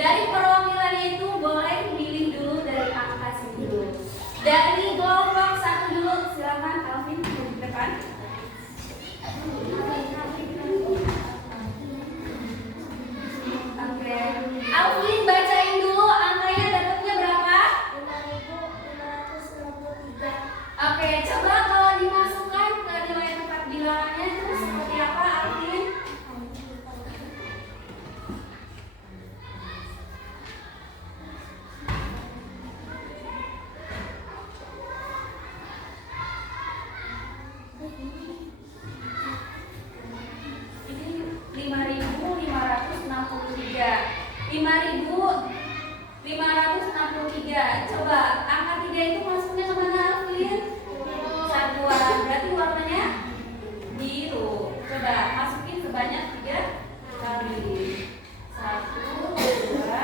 Dari perwakilannya itu boleh pilih dulu dari angka dulu. Dari kelompok 1 dulu, silakan Alvin ke depan. Oke, Alvin bacain dulu angkanya dapatnya berapa? 5.563. Oke, coba kalau dimasukkan ke nilai tempat bilangannya itu seperti apa, Alvin? Ini 5.563. Coba angka 3 itu masuknya kemana, Alvin? Satuan, berarti warnanya biru. Coba masukin sebanyak 3 kali. 1, 2, 3.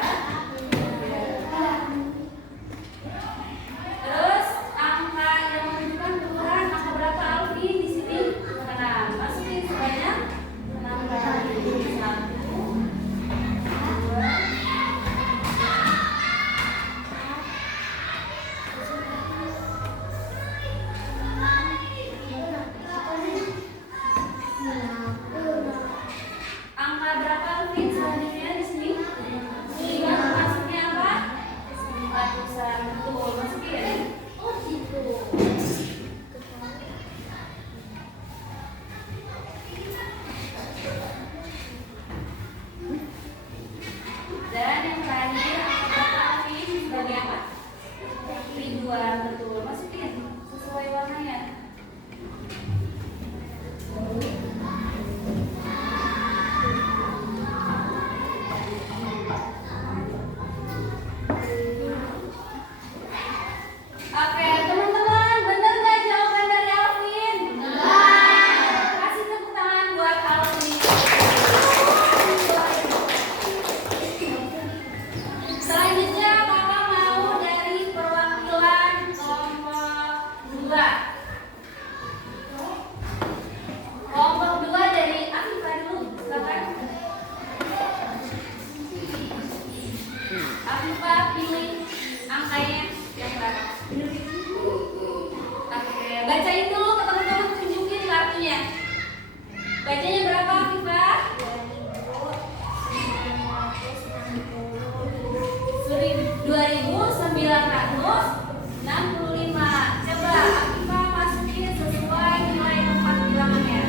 Terus angka yang menunjukkan kelurahan angka berapa, Alvin? Di sini 6. Masukin sebanyak 6 kali. 1, 2. Angka berapa, Alvin? Selanjutnya di sini 5, masuknya apa? Ratusan. Betul, masukin. Oh gitu. Dan yang terakhir angka berapa, Alvin? Sebagai apa? Ribuan. Betul, masukin sesuai warnanya. Oke, teman-teman, benar nggak jawaban dari Alvin? Benar. Kasih tepuk tangan buat Alvin. Selanjutnya kakak mau dari perwakilan kelompok 2. Kelompok 2 dari Afifah dulu, silakan. Afifah pilih angkanya yang berapa? Oke, bacain dulu ke teman-teman, tunjukin kartunya. Bacanya berapa, Afifah? 2.965. Coba Afifah masukin sesuai nilai tempat bilangannya.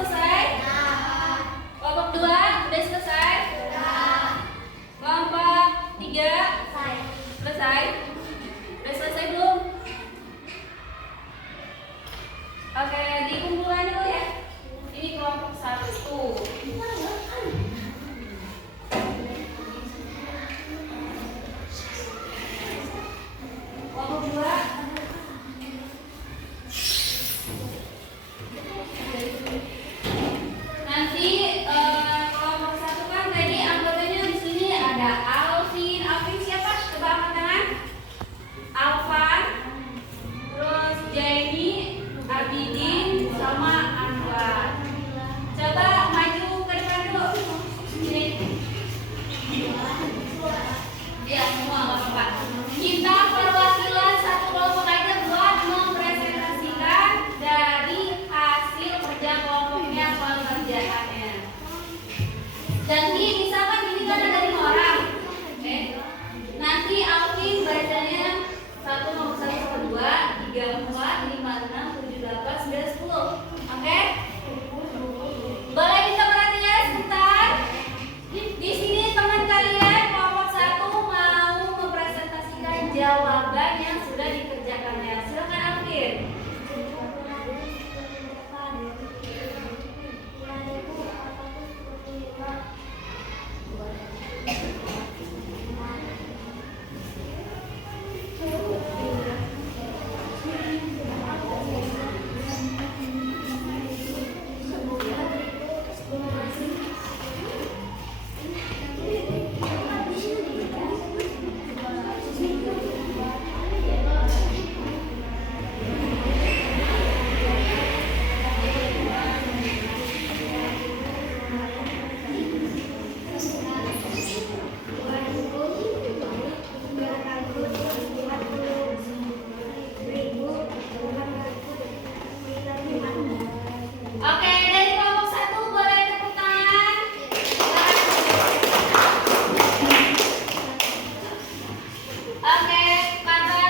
Selesai? Kelompok 2 udah selesai? Kelompok 3 selesai? Udah selesai belum? Oke, dikumpulkan dulu ya. Ini kelompok 1. Kelompok 2. Nanti kelompok 1 kan tadi anggotanya di sini ada Alvin. Alvin siapa? Coba angkat tangan. Alvan, terus Jaini, Abidin, sama Anwar. Coba maju ke depan dulu. Sini. Ya, semua nggak apa-apa. Kita perwakilan satu kelompok aja buat mempresentasikan dari hasil kerja kelompoknya, pengerjaannya. Jadi misalkan ini kan ada 5 orang. Oke. Nanti Alvin bacanya 1 nomor 1 nomor 2, 3, 4, 5, 6, 7, 8, 9, 10. Oke? Boleh kita perhatikan sebentar? Di sini teman kalian kelompok 1 mau mempresentasikan jawaban yang sudah dikerjakannya. Silakan Alvin. Oke, dari kelompok 1 boleh tepuk tangan. Oke, kata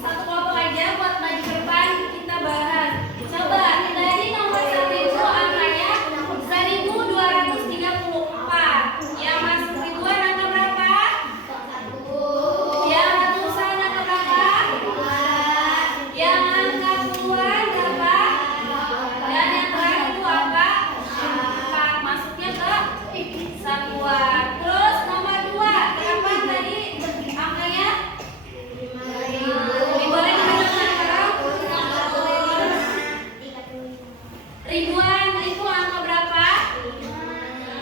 satu kelompok aja buat maju ke depan kita bahas. Coba tadi nomor 1 itu angkanya 1234. Yang masuk ribuan angka berapa? Yang ratusan angka berapa? Yang angka puluhan berapa? Dan yang terakhir itu apa? 4. Masuknya ke satuan. Terus nomor 2 berapa tadi angkanya? Boleh dikatakan sekarang? Ribuan itu angka berapa?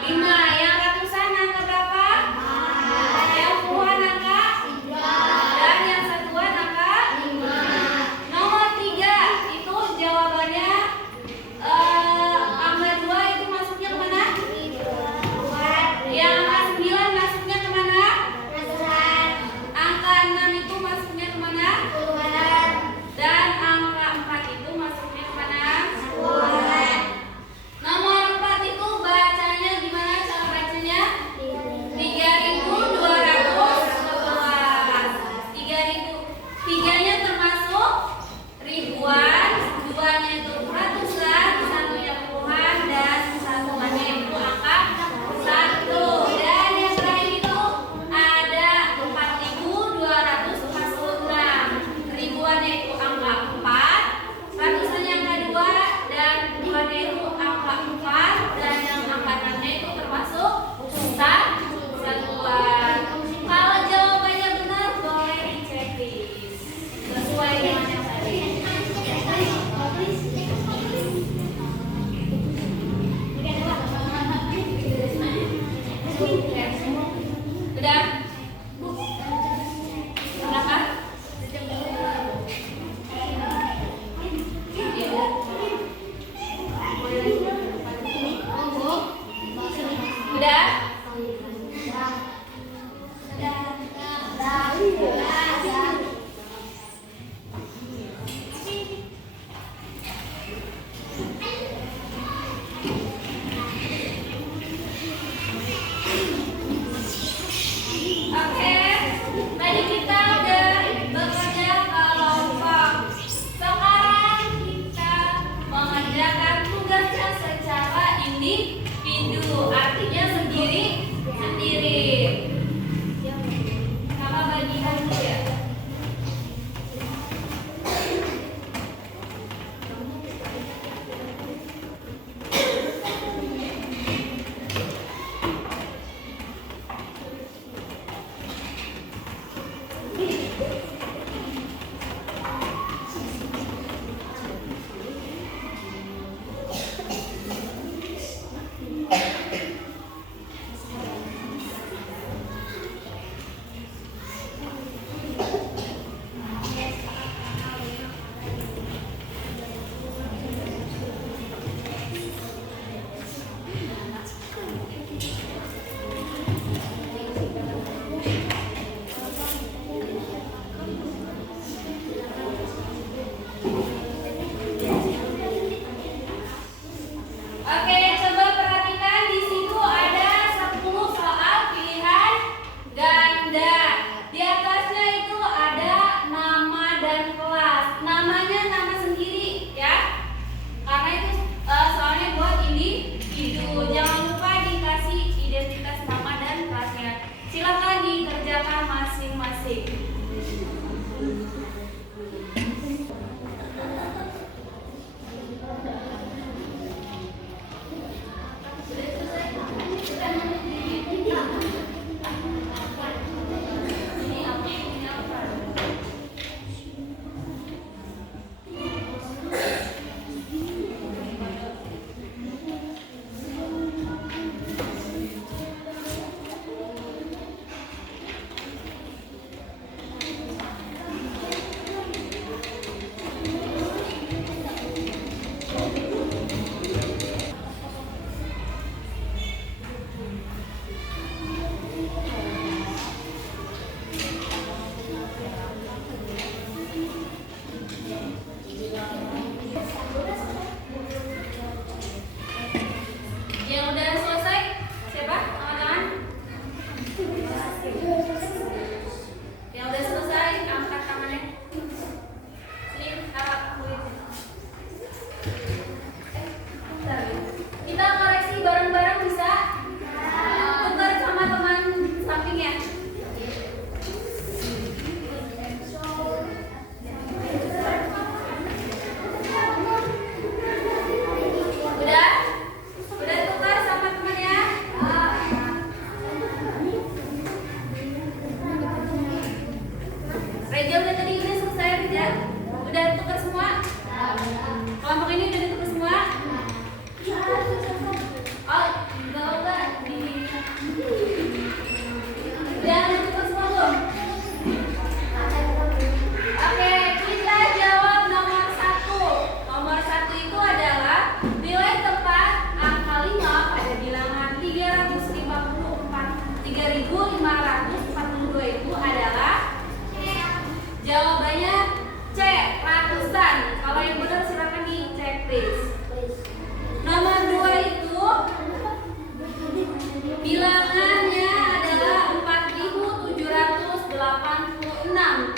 5. Yang ratusan angka berapa? Yang puluhan angka? Dan yang satuan angka? Nomor 3 itu jawabannya angka 2 itu masuknya kemana? Yang angka 9 masuknya kemana? Angka 6 itu masuknya kemana? Dan angka 4 itu masuknya kemana? Nomor 4 itu bacanya gimana cara bacanya? 3211. 3000. 3-nya termasuk ribuan, 2-nya itu ratusan, 1-nya puluhan, dan satuannya itu angka 1. Dan yang terakhir itu ada 4246. Ribuannya itu angka 4, ratusannya angka 2, dan puluhannya itu angka 4, dan yang angka 6-nya itu termasuk satuan. Kalau jawabannya benar boleh diceklis sesuai dengan yang tadi. Udah? Berapa? Udah? Oke, tadi kita Reja udah tadi udah selesai Reja? Udah tukar semua? Kelompok ini udah ditukar semua? Oh, enggak di udah ditukar semua belum? Oke, kita jawab nomor 1. Nomor 1 itu adalah nilai tepat angka 5 pada bilangan 3542 itu adalah jawabannya C, ratusan. Kalau yang benar silakan dicek please. Nomor 2 itu bilangannya adalah 4786,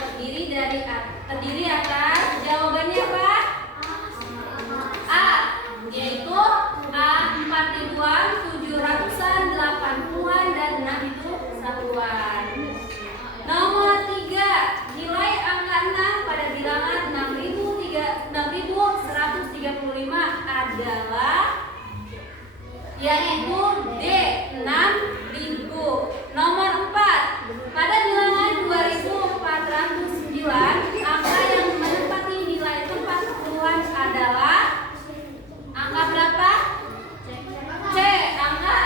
terdiri atas jawabannya apa? A, yaitu A 4000-an, 700-an, 80-an dan 6 itu satuan. Nomor 3, nilai angka 6 pada bilangan 6135 adalah yaitu D, 6000. Nomor 4, pada bilangan 2409 angka yang menempati nilai tempat puluhan adalah angka berapa? C, angka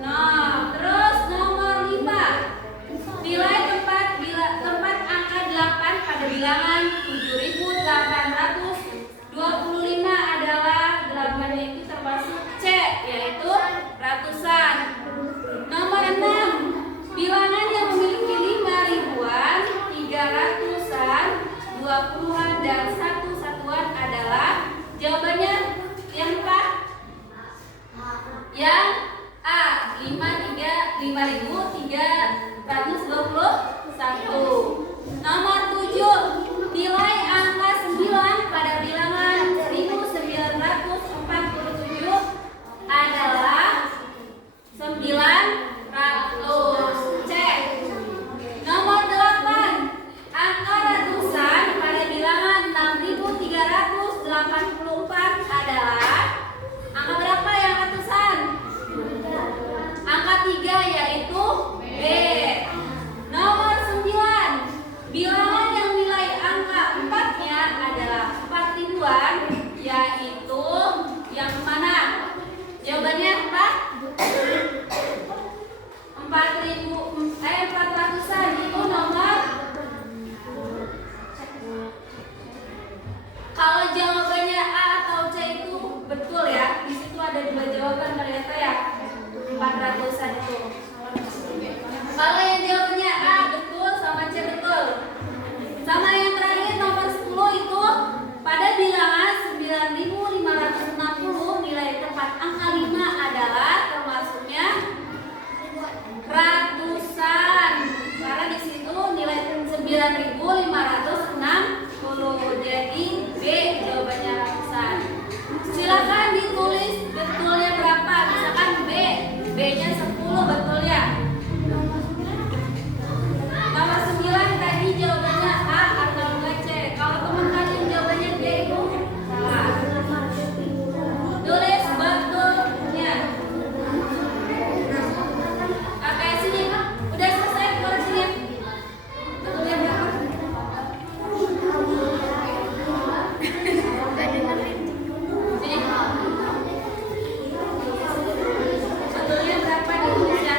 6. Terus nomor 5, nilai tempat angka 8 pada bilangan 7825 adalah 8-nya itu termasuk C, yaitu ratusan. Nomor 6, bilangan yang memiliki 5 ribuan, 300-an, 20-an dan 1 satuan adalah jawabannya yang apa? Yang A, 5.321. Nomor 7, nilai angka 9 pada bilangan 1947 adalah 900. Cek. Nomor 8, angka ratusan pada bilangan 6384 adalah angka berapa yang ratusan? Angka 3 yaitu B. Nomor 9, bilangan yang nilai angka 4-nya adalah 4 ribuan, yaitu yang mana? Jawabannya apa? 400-an itu nomor. Kalau jawabannya A atau C itu betul ya. Di situ ada 2 jawaban ternyata ya. 400-an itu. Kalau yang jawabannya A betul sama C betul. Sama yang terakhir nomor 10 itu pada bilangan 9560 nilai tempat angka 5 adalah termasuknya ratusan. Karena di situ nilai 9560. Jadi B jawabannya ratusan. Silakan ditulis betulnya berapa. Misalkan B, B-nya 10 betul ya. Nomor 9 tadi jawabannya A atau enggak C. Kalau teman kalian jawabannya D itu salah. Tulis betulnya. Oke, sini. Udah selesai keluar sini. Betulnya berapa? Sini. Betulnya berapa ditulis ya?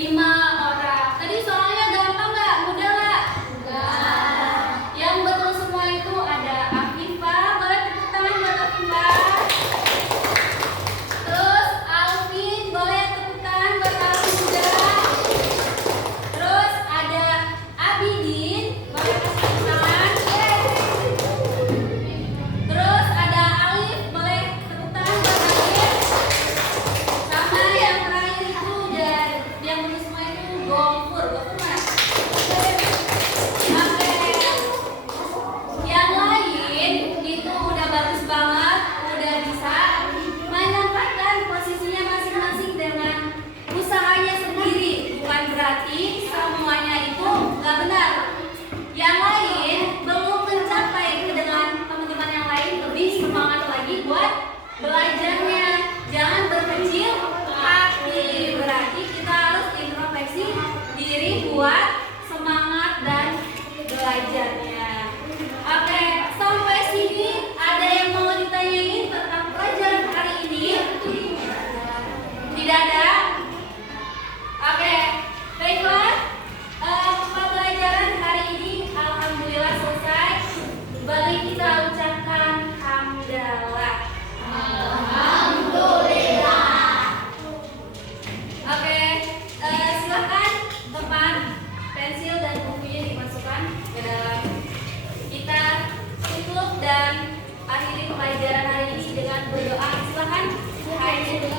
5 orang. Tadi soalnya gampang nggak? Mudah nggak? Yang betul semua itu ada Afifah, boleh tepuk tangan buat Afifah. Terus Alvin, boleh tepuk tangan buat Alvin juga. Terus ada Abidin, boleh kasih tepuk tangan. Terus ada Alif, boleh tepuk tangan buat Alif. Sama yang terakhir itu dan yang betul semua itu Gofur, Gofur mana? Oke. Yang lain itu udah bagus banget, udah bisa menempatkan posisinya masing-masing dengan usahanya sendiri. Bukan berarti semuanya itu nggak benar. Yang lain belum mencapai dengan teman-teman yang lain lebih semangat lagi buat belajarnya. Jangan berkecil hati. Berarti kita harus introspeksi diri buat semangat dan belajarnya. Oke, sampai sini ada yang mau ditanyain tentang pelajaran hari ini? Tidak ada? Oke, baiklah. Pembelajaran hari ini alhamdulillah selesai. Balik kita ucapkan hamdalah. Oke, silakan teman pensil dan bukunya dimasukkan ke dalam. Kita tutup dan akhiri pelajaran hari ini dengan berdoa. Silakan hadir.